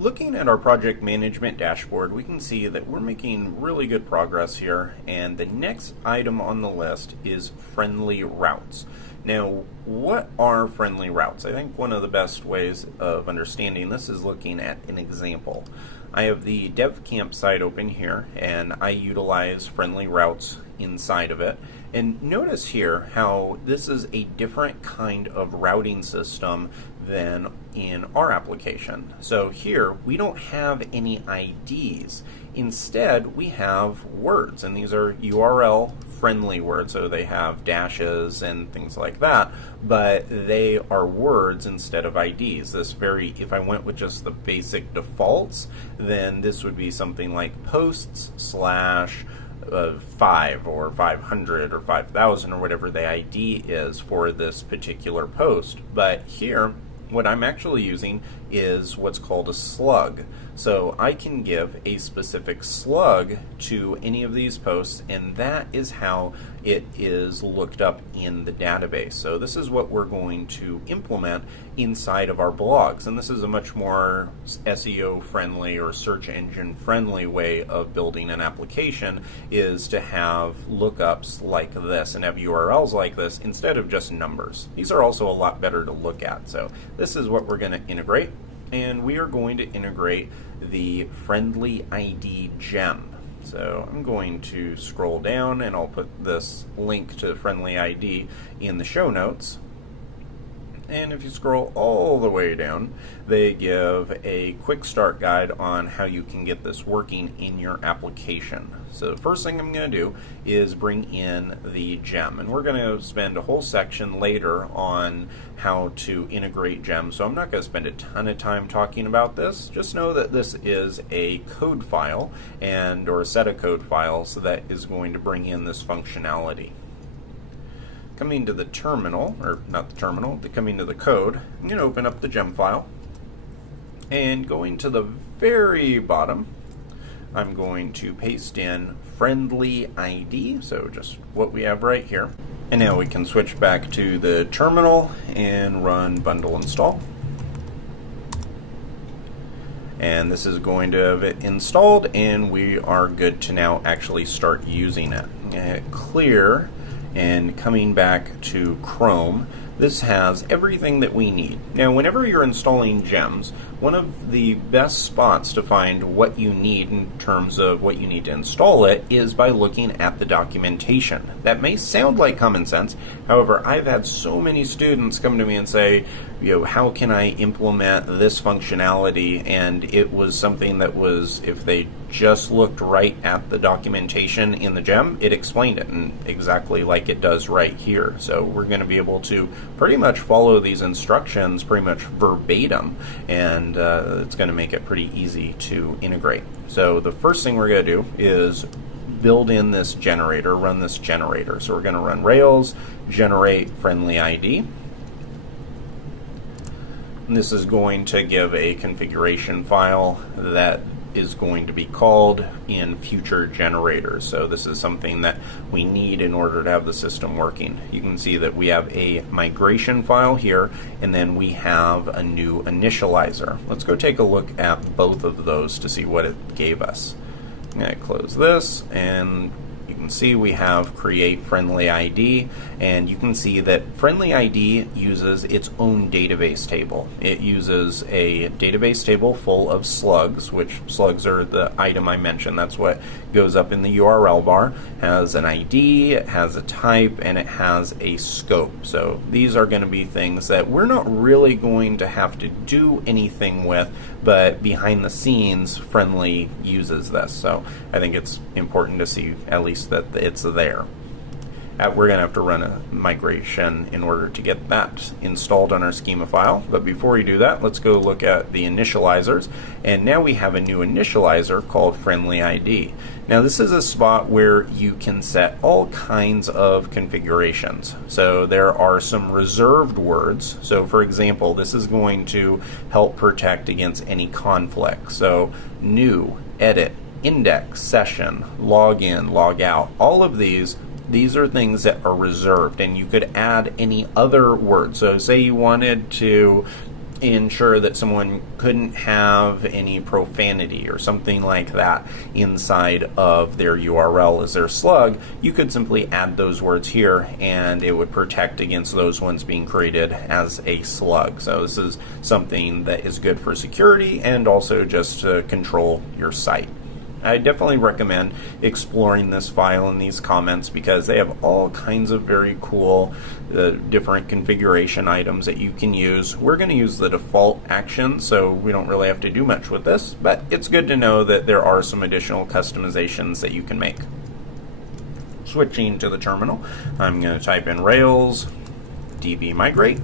Looking at our project management dashboard, we can see that we're making really good progress here, and the next item on the list is friendly routes. Now, what are friendly routes? I think one of the best ways of understanding this is looking at an example. I have the dev campsite open here, and I utilize friendly routes inside of it. And notice here how this is a different kind of routing system than in our application. So here we don't have any IDs. Instead, we have words, and these are URL friendly words, so they have dashes and things like that, but they are words instead of IDs. If I went with just the basic defaults, then this would be something like posts slash 5 or 500 or 5,000 or whatever the ID is for this particular post. But here, what I'm actually using is what's called a slug. So I can give a specific slug to any of these posts, and that is how it is looked up in the database. So this is what we're going to implement inside of our blogs, and this is a much more SEO friendly or search engine friendly way of building an application, is to have lookups like this and have URLs like this instead of just numbers. These are also a lot better to look at. So this is what we're going to integrate, and we are going to integrate the friendly ID gem. So I'm going to scroll down, and I'll put this link to friendly ID in the show notes. And if you scroll all the way down, they give a quick start guide on how you can get this working in your application. So the first thing I'm going to do is bring in the gem, and we're going to spend a whole section later on how to integrate gems, so I'm not going to spend a ton of time talking about this. Just know that this is a code file or a set of code files that is going to bring in this functionality. Coming to the terminal, or not the terminal, coming to the code, I'm going to open up the gem file, and going to the very bottom, I'm going to paste in friendly ID, so just what we have right here. And now we can switch back to the terminal and run bundle install. And this is going to have it installed, and we are good to now actually start using it. Hit clear, and coming back to Chrome, this has everything that we need. Now, whenever you're installing gems, one of the best spots to find what you need in terms of what you need to install it is by looking at the documentation. That may sound like common sense. However, I've had so many students come to me and say, how can I implement this functionality? And it was something that was, if they just looked right at the documentation in the gem, it explained it, and exactly like it does right here. So we're going to be able to pretty much follow these instructions pretty much verbatim, and it's going to make it pretty easy to integrate. So the first thing we're going to do is build in this generator, run this generator. So we're going to run Rails generate friendly ID. And this is going to give a configuration file that is going to be called in future generators. So this is something that we need in order to have the system working. You can see that we have a migration file here, and then we have a new initializer. Let's go take a look at both of those to see what it gave us. I'm going to close this, and you can see we have create friendly ID, and you can see that friendly ID uses its own database table. It uses a database table full of slugs, which slugs are the item I mentioned. That's what goes up in the URL bar. Has an ID, it has a type, and it has a scope. So these are going to be things that we're not really going to have to do anything with, but behind the scenes, Friendly uses this. So I think it's important to see at least that it's there. We're going to have to run a migration in order to get that installed on our schema file. But before we do that, let's go look at the initializers. And now we have a new initializer called Friendly ID. Now this is a spot where you can set all kinds of configurations. So there are some reserved words. So for example, this is going to help protect against any conflict. So new, edit, index, session, log in, log out, all of these are things that are reserved, and you could add any other word. So say you wanted to ensure that someone couldn't have any profanity or something like that inside of their URL as their slug, you could simply add those words here and it would protect against those ones being created as a slug. So this is something that is good for security and also just to control your site. I definitely recommend exploring this file in these comments because they have all kinds of very cool different configuration items that you can use. We're going to use the default action, so we don't really have to do much with this, but it's good to know that there are some additional customizations that you can make. Switching to the terminal, I'm going to type in Rails db migrate,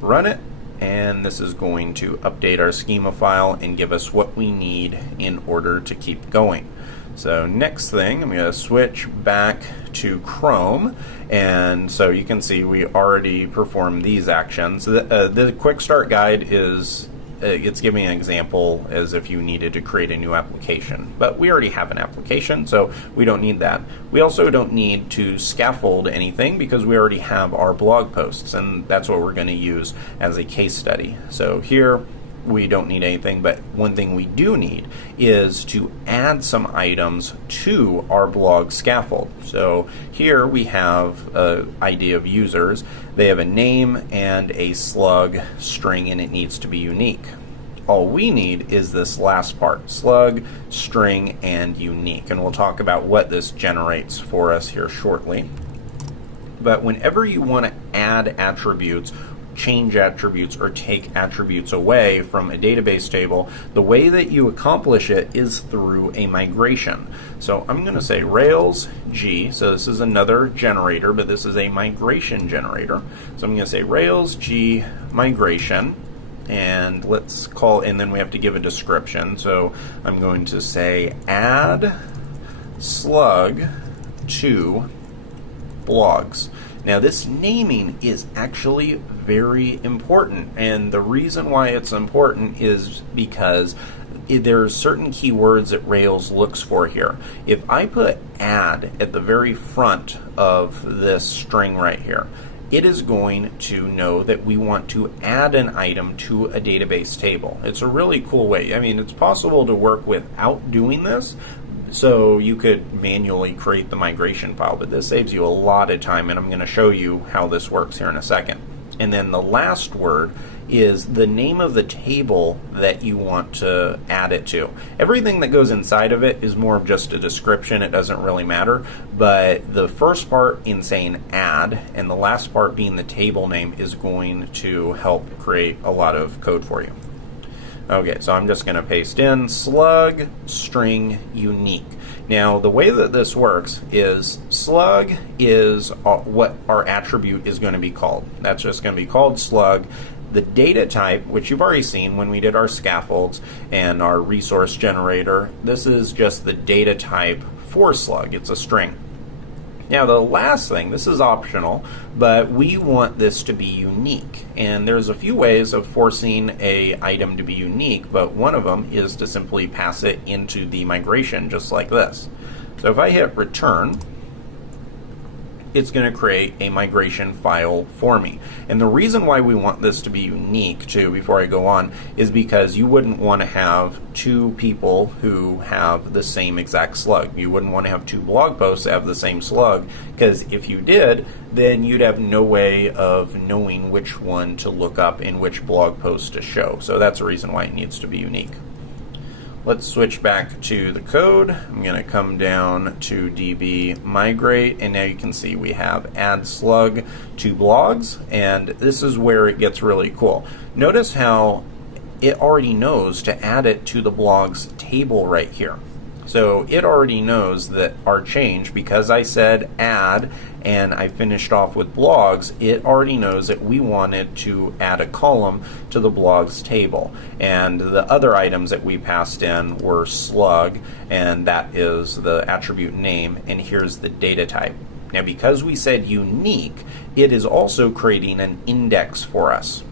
run it, and this is going to update our schema file and give us what we need in order to keep going. So next thing, I'm going to switch back to Chrome, and so you can see we already performed these actions. The quick start guide is it's giving an example as if you needed to create a new application, but we already have an application, so we don't need that. We also don't need to scaffold anything because we already have our blog posts, and that's what we're going to use as a case study. So here we don't need anything, but one thing we do need is to add some items to our blog scaffold. So here we have an ID of users. They have a name and a slug string, and it needs to be unique. All we need is this last part, slug, string, and unique, and we'll talk about what this generates for us here shortly. But whenever you want to add attributes, change attributes, or take attributes away from a database table, the way that you accomplish it is through a migration. So I'm going to say Rails G, so this is another generator, but this is a migration generator. So I'm going to say Rails G migration, and let's call, and then we have to give a description. So I'm going to say add slug to blogs. Now this naming is actually very important, and the reason why it's important is because there are certain keywords that Rails looks for here. If I put add at the very front of this string right here, it is going to know that we want to add an item to a database table. It's a really cool way. I mean, it's possible to work without doing this, so you could manually create the migration file, but this saves you a lot of time, and I'm going to show you how this works here in a second. And then the last word is the name of the table that you want to add it to. Everything that goes inside of it is more of just a description. It doesn't really matter, but the first part in saying add and the last part being the table name is going to help create a lot of code for you. Okay, so I'm just going to paste in slug string unique. Now the way that this works is slug is what our attribute is going to be called. That's just going to be called slug. The data type, which you've already seen when we did our scaffolds and our resource generator, this is just the data type for slug. It's a string. Now the last thing, this is optional, but we want this to be unique. And there's a few ways of forcing an item to be unique, but one of them is to simply pass it into the migration just like this. So if I hit return, it's going to create a migration file for me. And the reason why we want this to be unique too, before I go on, is because you wouldn't want to have two people who have the same exact slug. You wouldn't want to have two blog posts that have the same slug, because if you did, then you'd have no way of knowing which one to look up and which blog post to show. So that's the reason why it needs to be unique. Let's switch back to the code. I'm going to come down to db migrate, and now you can see we have add slug to blogs, and this is where it gets really cool. Notice how it already knows to add it to the blogs table right here. So it already knows that our change, because I said add and I finished off with blogs, it already knows that we wanted to add a column to the blogs table. And the other items that we passed in were slug, and that is the attribute name, and here's the data type. Now because we said unique, it is also creating an index for us.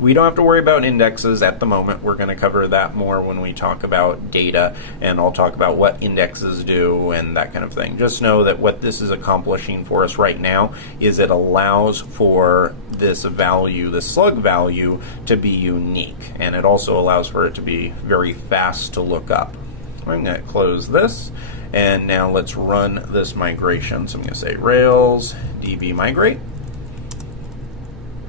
We don't have to worry about indexes at the moment. We're going to cover that more when we talk about data, and I'll talk about what indexes do and that kind of thing. Just know that what this is accomplishing for us right now is it allows for this value, the slug value, to be unique, and it also allows for it to be very fast to look up. I'm going to close this, and now let's run this migration. So I'm going to say Rails db migrate.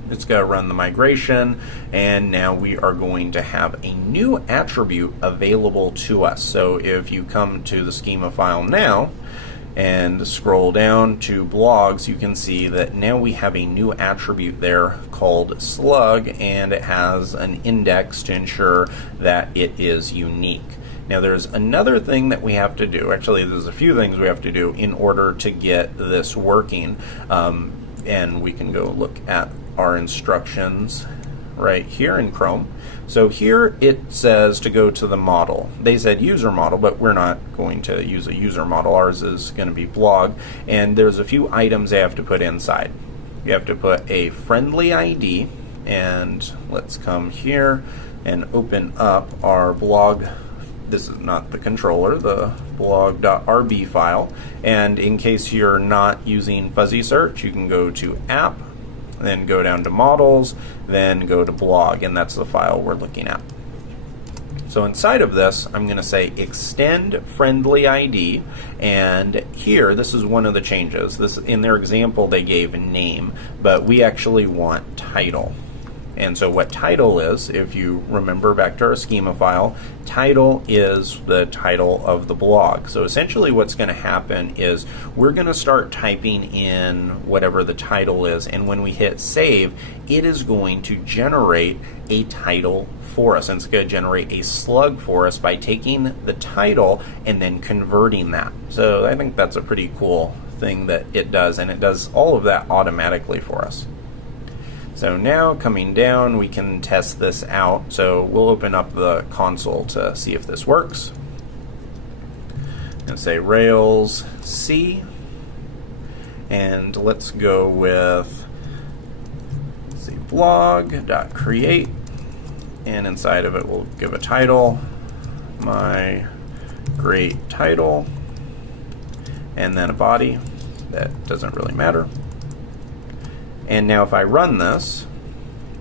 It's going to run the migration, and now we are going to have a new attribute available to us. So if you come to the schema file now and scroll down to blogs, you can see that now we have a new attribute there called slug, and it has an index to ensure that it is unique. Now there's another thing that we have to do. Actually, there's a few things we have to do in order to get this working, and we can go look at our instructions right here in Chrome. So here it says to go to the model. They said user model, but we're not going to use a user model. Ours is going to be blog, and there's a few items they have to put inside. You have to put a friendly ID, and let's come here and open up our blog. This is not the controller, the blog.rb file, and in case you're not using fuzzy search, you can go to app, then go down to models, then go to blog, and that's the file we're looking at. So inside of this, I'm going to say extend friendly ID, and here, this is one of the changes. This, in their example, they gave name, but we actually want title. And so what title is, if you remember back to our schema file, title is the title of the blog. So essentially what's going to happen is we're going to start typing in whatever the title is, and when we hit save, it is going to generate a title for us, and it's going to generate a slug for us by taking the title and then converting that. So I think that's a pretty cool thing that it does, and it does all of that automatically for us. So now coming down, we can test this out. So we'll open up the console to see if this works. And say Rails C, and let's go with, let's see, blog.create, and inside of it we'll give a title, my great title, and then a body. That doesn't really matter. And now if I run this,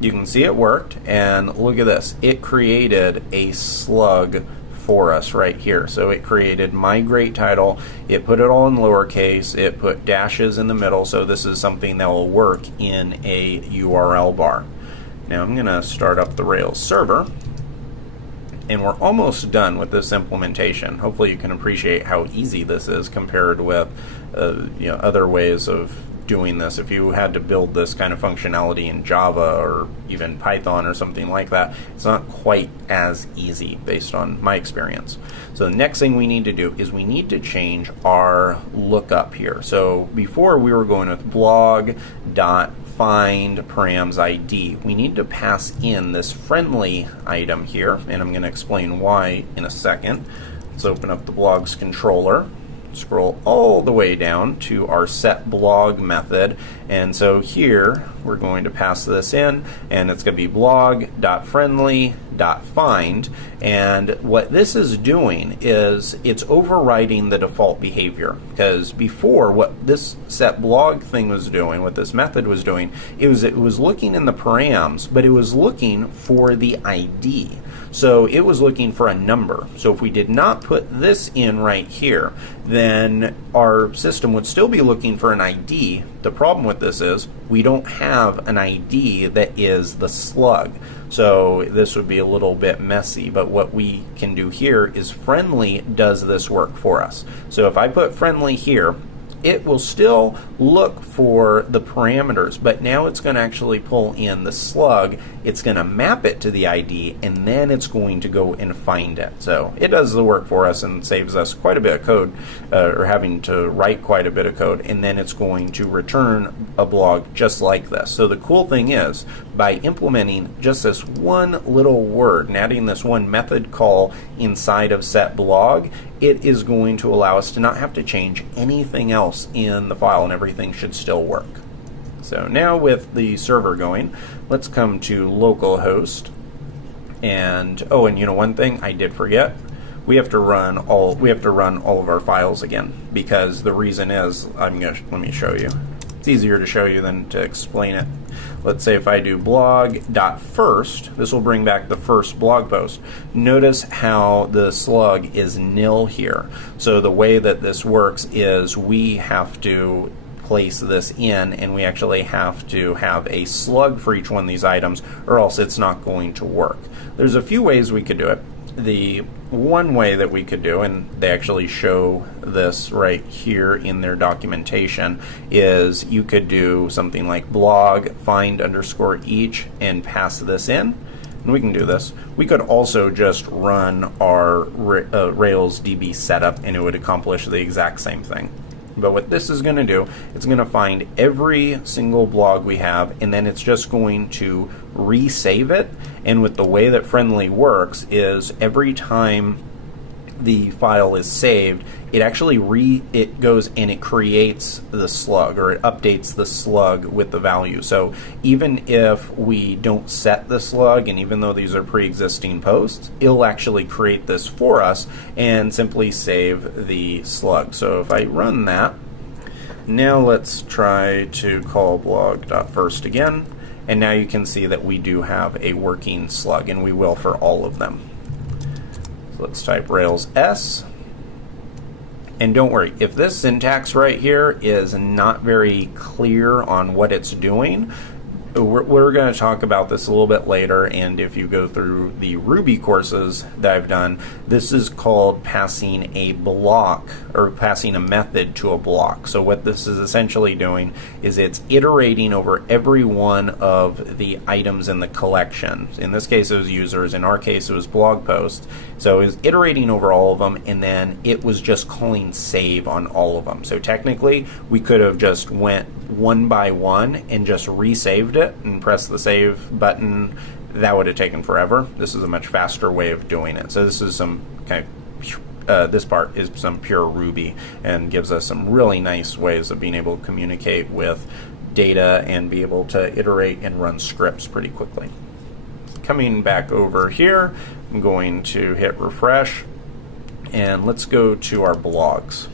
you can see it worked, and look at this. It created a slug for us right here. So it created my great title, it put it all in lowercase, it put dashes in the middle, so this is something that will work in a URL bar. Now I'm going to start up the Rails server, and we're almost done with this implementation. Hopefully you can appreciate how easy this is compared with other ways of doing this. If you had to build this kind of functionality in Java or even Python or something like that, it's not quite as easy based on my experience. So the next thing we need to do is we need to change our lookup here. So before we were going with blog.find params ID. We need to pass in this friendly item here, and I'm going to explain why in a second. Let's open up the blog's controller. Scroll all the way down to our set blog method, and so here we're going to pass this in, and it's going to be blog.friendly.find, and what this is doing is it's overriding the default behavior, because before what this set blog thing was doing, what this method was doing, it was looking in the params, but it was looking for the ID. So it was looking for a number. So if we did not put this in right here, then our system would still be looking for an ID. The problem with this is we don't have an ID that is the slug. So this would be a little bit messy, but what we can do here is friendly does this work for us. So if I put friendly here, it will still look for the parameters, but now it's going to actually pull in the slug, it's going to map it to the ID, and then it's going to go and find it. So it does the work for us and saves us quite a bit of code, or having to write quite a bit of code, and then it's going to return a blog just like this. So the cool thing is, by implementing just this one little word and adding this one method call inside of set blog, it is going to allow us to not have to change anything else in the file, and everything should still work. So now with the server going, let's come to localhost. And you know, one thing I did forget, we have to run all of our files again, because the reason is, let me show you. It's easier to show you than to explain it. Let's say if I do blog.first, this will bring back the first blog post. Notice how the slug is nil here. So the way that this works is we have to place this in, and we actually have to have a slug for each one of these items, or else it's not going to work. There's a few ways we could do it. The one way that we could do, and they actually show this right here in their documentation, is you could do something like blog find underscore each and pass this in. And we can do this. We could also just run our Rails DB setup, and it would accomplish the exact same thing. But what this is going to do, it's going to find every single blog we have, and then it's just going to resave it. And with the way that Friendly works is every time the file is saved, it actually it goes and it creates the slug, or it updates the slug with the value. So even if we don't set the slug, and even though these are pre-existing posts, it'll actually create this for us and simply save the slug. So if I run that, now let's try to call blog.first again, and now you can see that we do have a working slug, and we will for all of them. So let's type Rails S. And don't worry, if this syntax right here is not very clear on what it's doing, we're going to talk about this a little bit later, and if you go through the Ruby courses that I've done, this is called passing a block, or passing a method to a block. So what this is essentially doing is it's iterating over every one of the items in the collection. In this case it was users, in our case it was blog posts. So it was iterating over all of them, and then it was just calling save on all of them. So technically we could have just went one by one and just resaved it and pressed the save button. That would have taken forever. This is a much faster way of doing it. So this is some kind of this part is some pure Ruby, and gives us some really nice ways of being able to communicate with data and be able to iterate and run scripts pretty quickly. Coming back over here, I'm going to hit refresh, and let's go to our blogs.